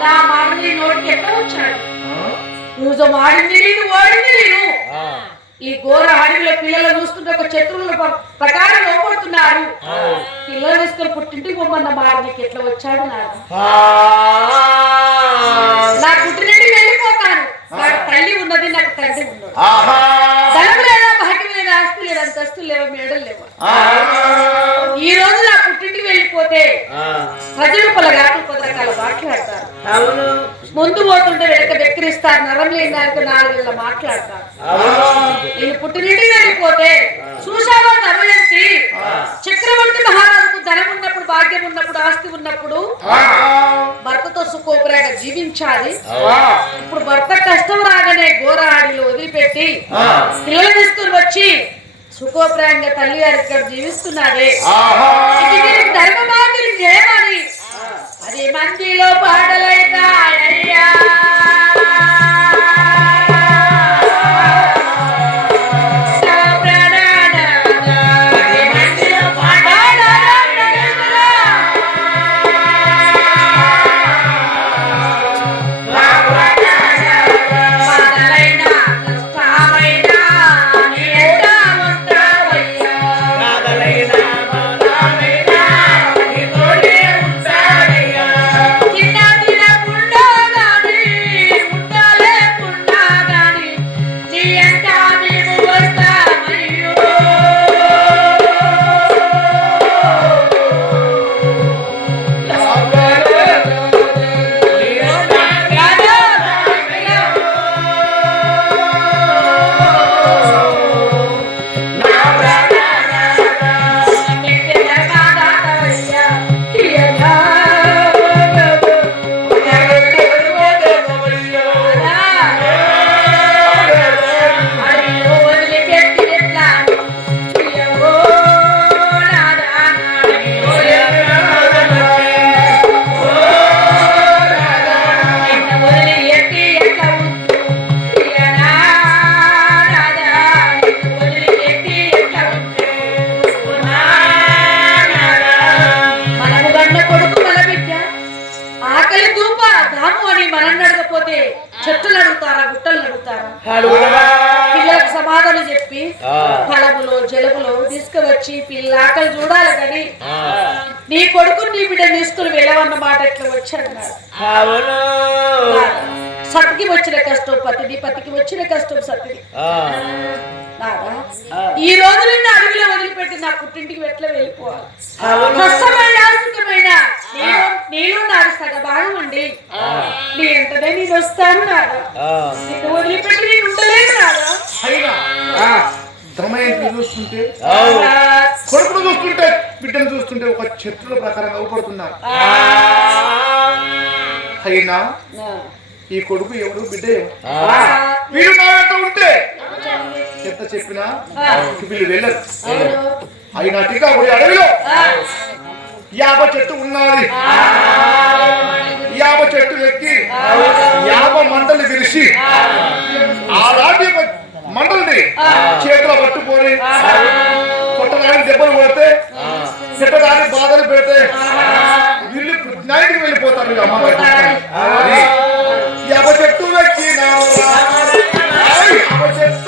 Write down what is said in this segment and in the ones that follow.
నా మాట నీ నోటికి ఎట్లా వచ్చాడు? నువ్వు మాడింది నేను ఓడింది నేను ఈ ఘోర అడవిలో పిల్లలు చూస్తుంటే ఒక శత్రువుల ప్ర- ప్రకారం లోపడుతున్నారు. పిల్లలు తీసుకొని పుట్టింటికి పొమ్మన్న మాట నీకు ఎట్లా వచ్చాడు నాకు నా వెళ్ళిపోతాను నాకు తల్లి ఉన్నది నాకు తండ్రి ఉన్నది. ధనం లేదా భాగ్యం లేదా ఆస్తి లేదా అంతస్తు లేవా మేడలు లేవా. ఈ రోజు నా పుట్టింటికి వెళ్ళిపోతే ప్రజలు పలగాటలు పది రకాల మాట్లాడతారు. ముందు పోతుంటే వెనక వెక్కిరిస్తారు నరం లేని దానికి నాలుగు మాట్లాడతారు. నేను పుట్టినింటికి వెళ్ళిపోతే చూశావా దమయంతి చక్రవర్తి మహారాజుకు ధనం ఉన్నప్పుడు భాగ్యం ఉన్నప్పుడు ఆస్తి ఉన్నప్పుడు భర్తతో సుఖోపరాగా జీవించాలి. ఇప్పుడు భర్త కష్టం రాగానే ఘోర ఆడిలో వదిలిపెట్టి పిల్లలు తీసుకుని వచ్చి సుఖోపరాయంగా తల్లి గారి జీవిస్తున్నాడే. ధర్మమా దీనికి జయమని అది మందిలో పాటలైనా అయ్యా. కానీ నీ కొడుకు నీ బిడ్డ తీసుకుని వెళ్ళవన్న మాట ఎట్లా వచ్చాడు. సతికి వచ్చిన కష్టం పతిది పతికి వచ్చిన కష్టం సతిది ఈ రోజు నిన్ను అడవిలో వదిలిపెట్టి నా పుట్టింటికి ఎట్లా వెళ్ళిపోవాలి? కష్టమైన నీలో నాకు సగ భాగం అండి నీ ఎంతనే నేను వస్తాను నాదా? నిన్ను వదిలిపెట్టి నేను ఉండలేను నాదా? చూస్తుంటే కొడుకును చూస్తుంటే బిడ్డను చూస్తుంటే ఒక శత్రుల ప్రకారం అవుపడుతున్నారు అయినా ఈ కొడుకు ఎవడు? బిడ్డ. ఎవడు వీడు ఉంటే ఎంత చెప్పినా వీళ్ళు వెళ్ళరు. అయినా టీకాపురి అడవిలో యాప చెట్టు ఉన్నది యాప చెట్టు ఎక్కి యాప మంటలు విరిసి అలాంటి ఒక మంటల్ని చేతిలో పట్టుకొని కొట్టడానికి దెబ్బలు కొడితే తిట్టడానికి బాధలు పెడితే వీళ్ళు నైట్కి వెళ్ళిపోతారు వీళ్ళు అమ్మ చెట్టు. ఏయ్, యాప చెట్టు.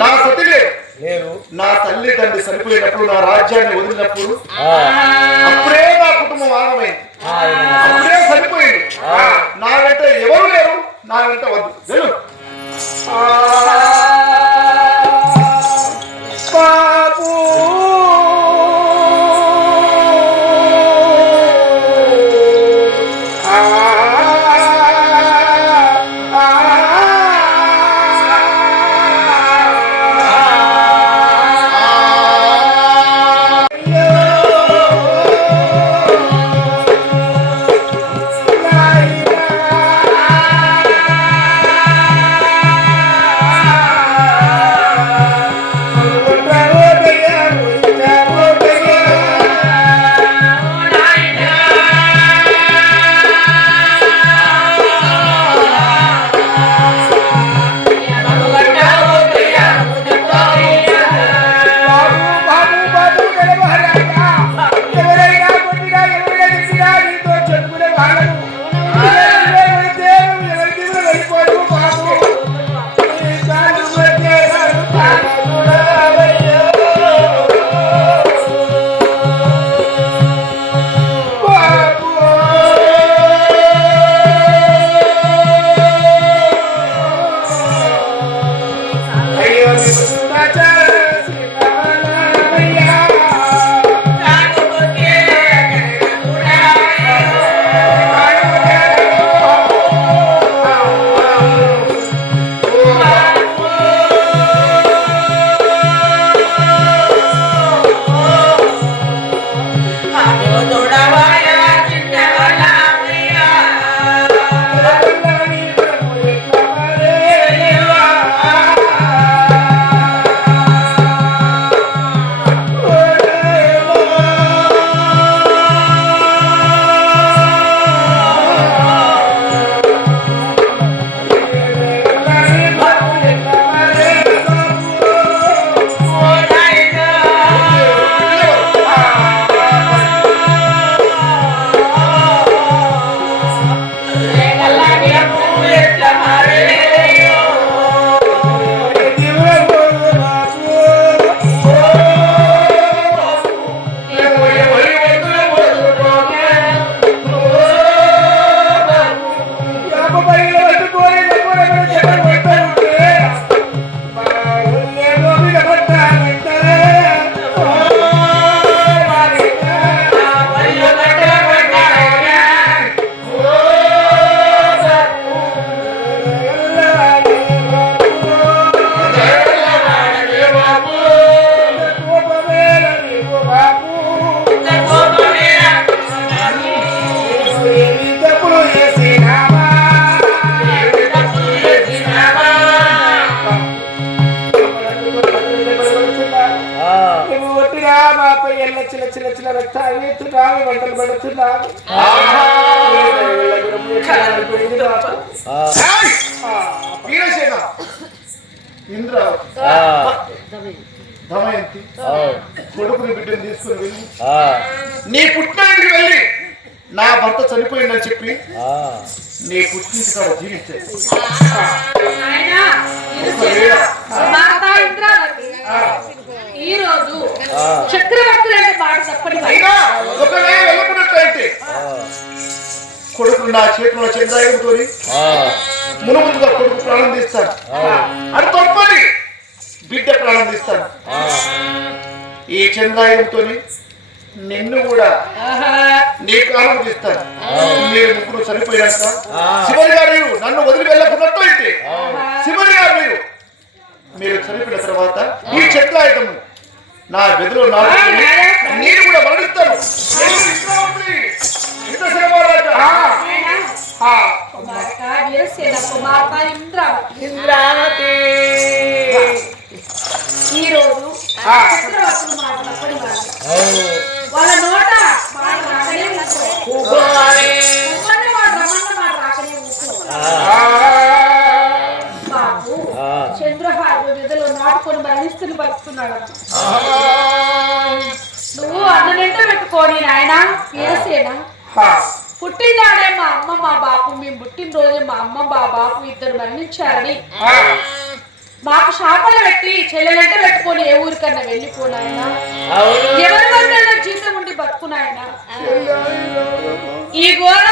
నా సతి లేరు నా తల్లి తండ్రి చనిపోయినప్పుడు నా రాజ్యాన్ని వదిలినప్పుడు వంటలు ఏయ్! వీరసేన. ఇంద్ర. దమయంతి కొడుకుని బిడ్డను తీసుకుని వెళ్ళి. నీ పుట్టినకి వెళ్ళి. నా భర్త చనిపోయిందని చెప్పి నీ పుట్టింటి కాడ ఇంద్రావతి. ఈ రోజు చక్రవర్తులు మాట తప్పని అయినా ఒకవేళ వెళ్ళకున్నట్లయితే కొడుకు నా చేతిలో చంద్రాయుడితో మునుముందుగా కొడుకు ప్రాణం తీస్తాను అది తప్పని బిడ్డ ప్రాణం తీస్తాను ఈ చంద్రాయుడితో నిన్ను కూడా నీ ప్రాణం తీస్తాను మీరు ముగ్గురు చనిపోయాక శివరి గారు మీరు నన్ను వదిలి వెళ్ళకున్నట్లయితే శివరి గారు మీరు మీరు చనిపోయిన తర్వాత ఈ చంద్రాయుధము నా గదిలో నాటుకుని నేను కూడా మరణిస్తాను ఇంద్రావతి. ఈ రోజు వాళ్ళ నోట ఎందుకు పరుచుకున్నాడు నువ్వు అన్ను నింటూ పెట్టుకోని నాయన? ఏసేనా? పుట్టినాడే మా అమ్మ మా బాపు మేము పుట్టినరోజే మా అమ్మ మా బాపు ఇద్దరు మరణించారని. మాకు షాపలు పెట్టి చెల్లెలంటే పెట్టుకొని ఏ ఊరికన్నా వెళ్ళిపోనాయన ఎవరి వరకు జీతం ఉండి బతుకున్నాయన ఈ ఘోర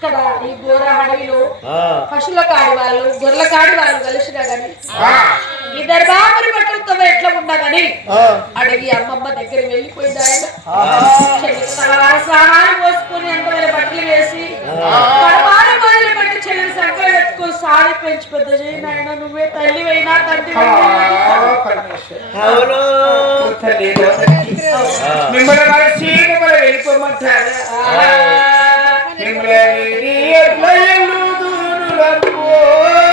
ఇక్కడ ఈ ఘోర అడవిలో పశువుల కాడి వాళ్ళు గొర్రెల కాడి వాళ్ళు కలిసినా గాని ఈ దర్బాబురి పట్టణంతో ఎట్లా ఉన్నా గాని అడవి అమ్మమ్మ దగ్గర వెళ్ళిపోయింది ఆయన. స్నానాలు పోసుకుని అంతమైన బట్టలు వేసి చెల్లెలు సంకలు ఎత్తుకో పెంచి పెద్ద చేయి నాయన నువ్వే తల్లి అయినా తండ్రి Imre, Imre, Imre, Imre,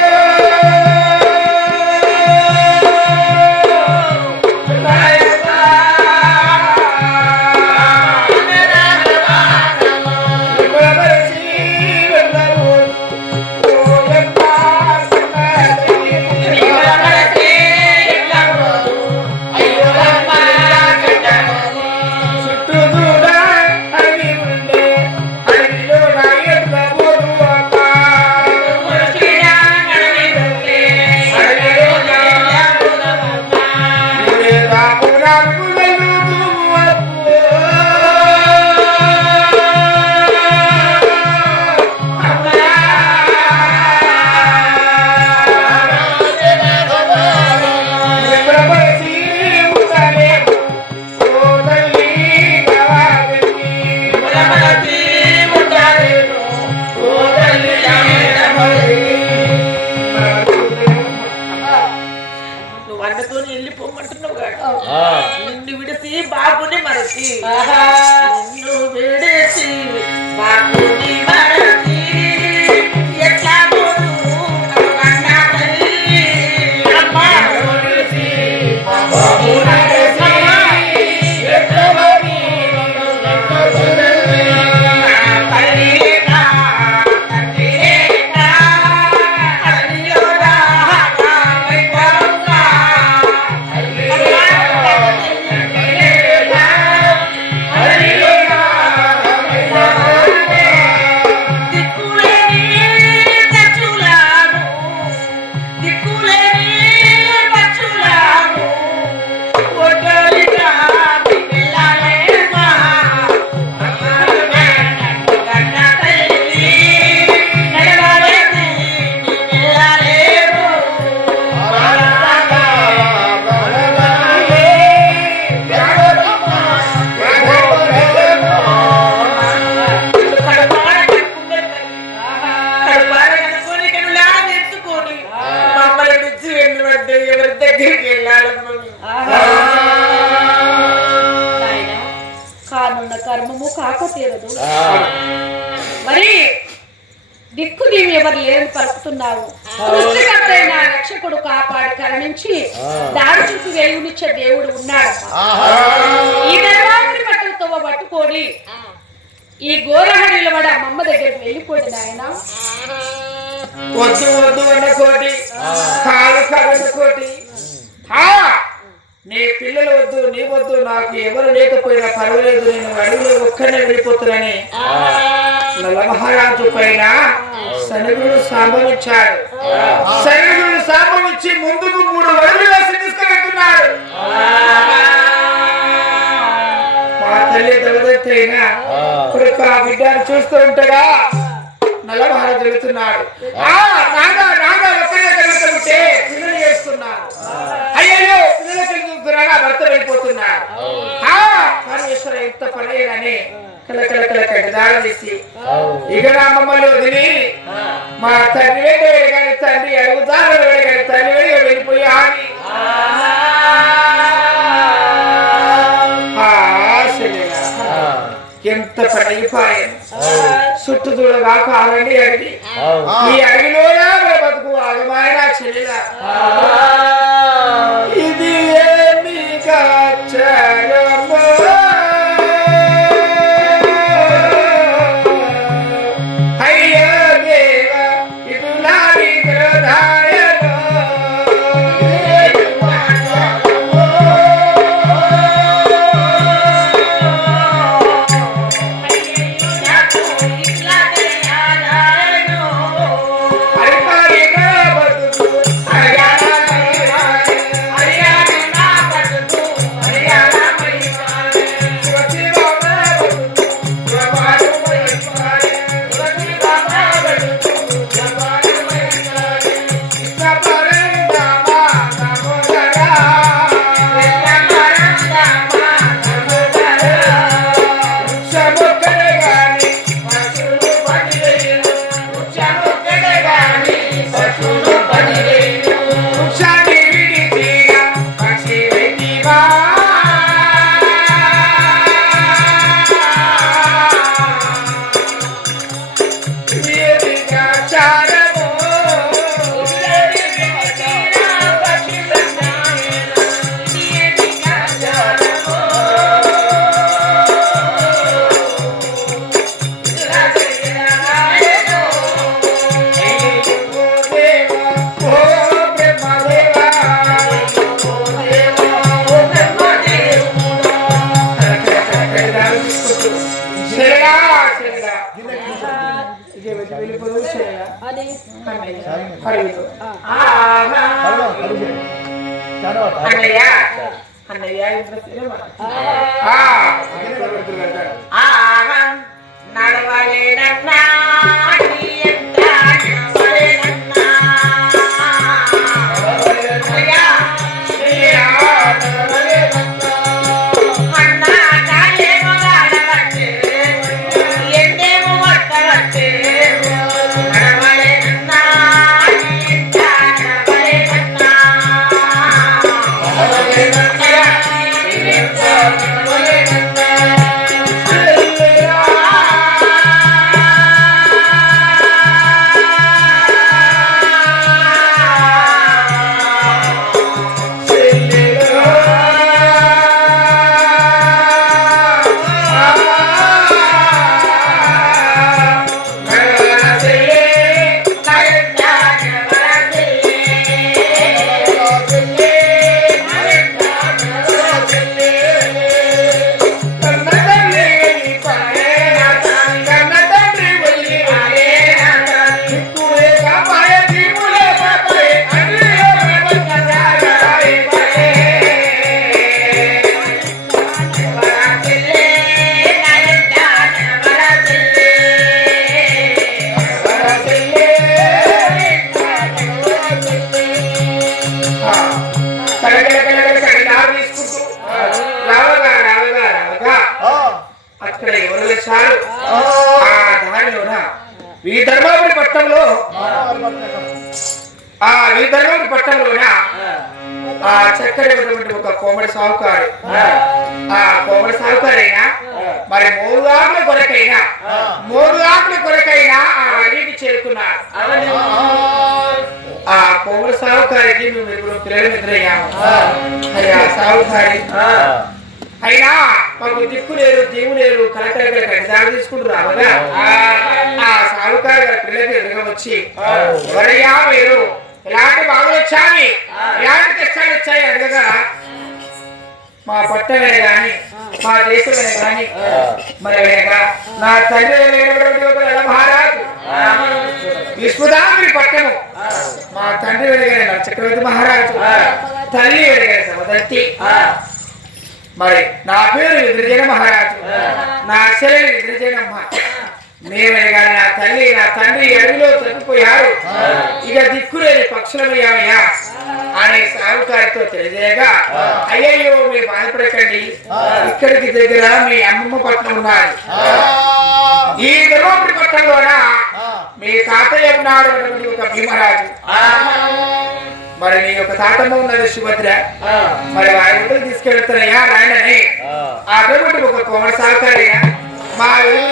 నాకు ఎవరు లేకపోయినా పర్వాలేదు నేను అడవిలో ఒక్కనే వెళ్ళిపోతున్నానని నల్ల మహారాజు పైన శనిగుడు సాంబమిచ్చాడు శనిగుడు సాంబమిచ్చి ముందుకు మూడు అడుగులు వేసి తీసుకెళ్తున్నాడు మా తల్లి దొరదత్తైనా కొడుకు ఆ బిడ్డను చూస్తూ ఉంటగా నల్ల మహారాజు వెళుతున్నాడు. నాగా నాగా ఒక్కడే జరుగుతుంటే పిల్లలు పిల్లలు చూస్తున్నాడు ఆ భర్త వెళ్ళిపోతున్నాడు ఆ పరమేశ్వర ఎంత పడేయనని కల కల కల కడదాల చేసి ఇక నా మమ్మల్ని వదిలి మా తండ్రి కానీ తండ్రి తండ్రి వెళ్ళి వెళ్ళిపోయా అని. ఎంత పడైపోయాను చుట్టూ చూడగా కారండి అడిగి ఈ అడవిలోనా మన బతుకు ఆగమైన చెల్లెలా? ವಿಷಯ ಹರಿಯಿತು ಅಣ್ಣಯ್ಯ ಅಣ್ಣಯ್ಯ ನಡೆವಳೆ ನನ್ನ కోమడి సావుకారు ఆ కోమడి సావుకారైనా మరి మూడు ఆకుల కొరకైనా? మూడు ఆకుల కొరకైనా ఆ అడవికి చేరుకున్నారు. ఆ కోమడి సావుకారికి మేము ఇప్పుడు పిల్లలు సావుకారి అయినా మాకు దిక్కు లేరు దీవు లేరు కలెక్టర్ గారు దాడి తీసుకుంటూ రావగా ఆ సావుకారు గారి పిల్లలకి ఎదురుగా వచ్చి ఎవరయ్యా మీరు? ఎలాంటి బాధలు వచ్చాయి? ఎలాంటి కష్టాలు వచ్చాయి అడగగా మా పట్టమే గాని మా దేశమే గాని మరి అనగా నా తండ్రి అయినటువంటి ఒక మహారాజు విశ్వదామి పట్టణం మా తండ్రి వెలిగిన చక్రవర్తి మహారాజు తల్లి వెలిగారు మరి నా పేరు విద్రజన మహారాజు నా చెల్లెలు విద్రజనమ్మ నేనే కానీ నా తల్లి నా తండ్రి అడవిలో తప్పిపోయారు ఇక దిక్కులేని పక్షులమయ్యామయ్యా అనే సాగుకారితో తెలియజేయగా అయ్యయ్యో మీరు బాధపడకండి. ఇక్కడికి దగ్గర మీ అమ్మమ్మ పట్నం ఉన్నారు ఈ ధర్మపురి పట్టణంలోన? మీ తాతయ్య ఉన్నాడు ఒక భీమరాజు. మరి మీ యొక్క తాతమ్మ ఉన్నది సుభద్ర. మరి వారి ఇంటికి తీసుకెళ్తారయ్యా రాయనని. ఆ. అటువంటి ఒక కోమల సహకారిగా మా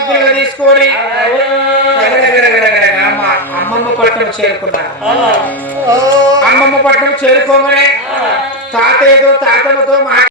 పిల్లలు తీసుకొని అమ్మమ్మ పట్టణం చేరుకున్నారు. అమ్మమ్మ పట్టణం చేరుకోగానే తాతయ్యతో తాతమ్మతో మా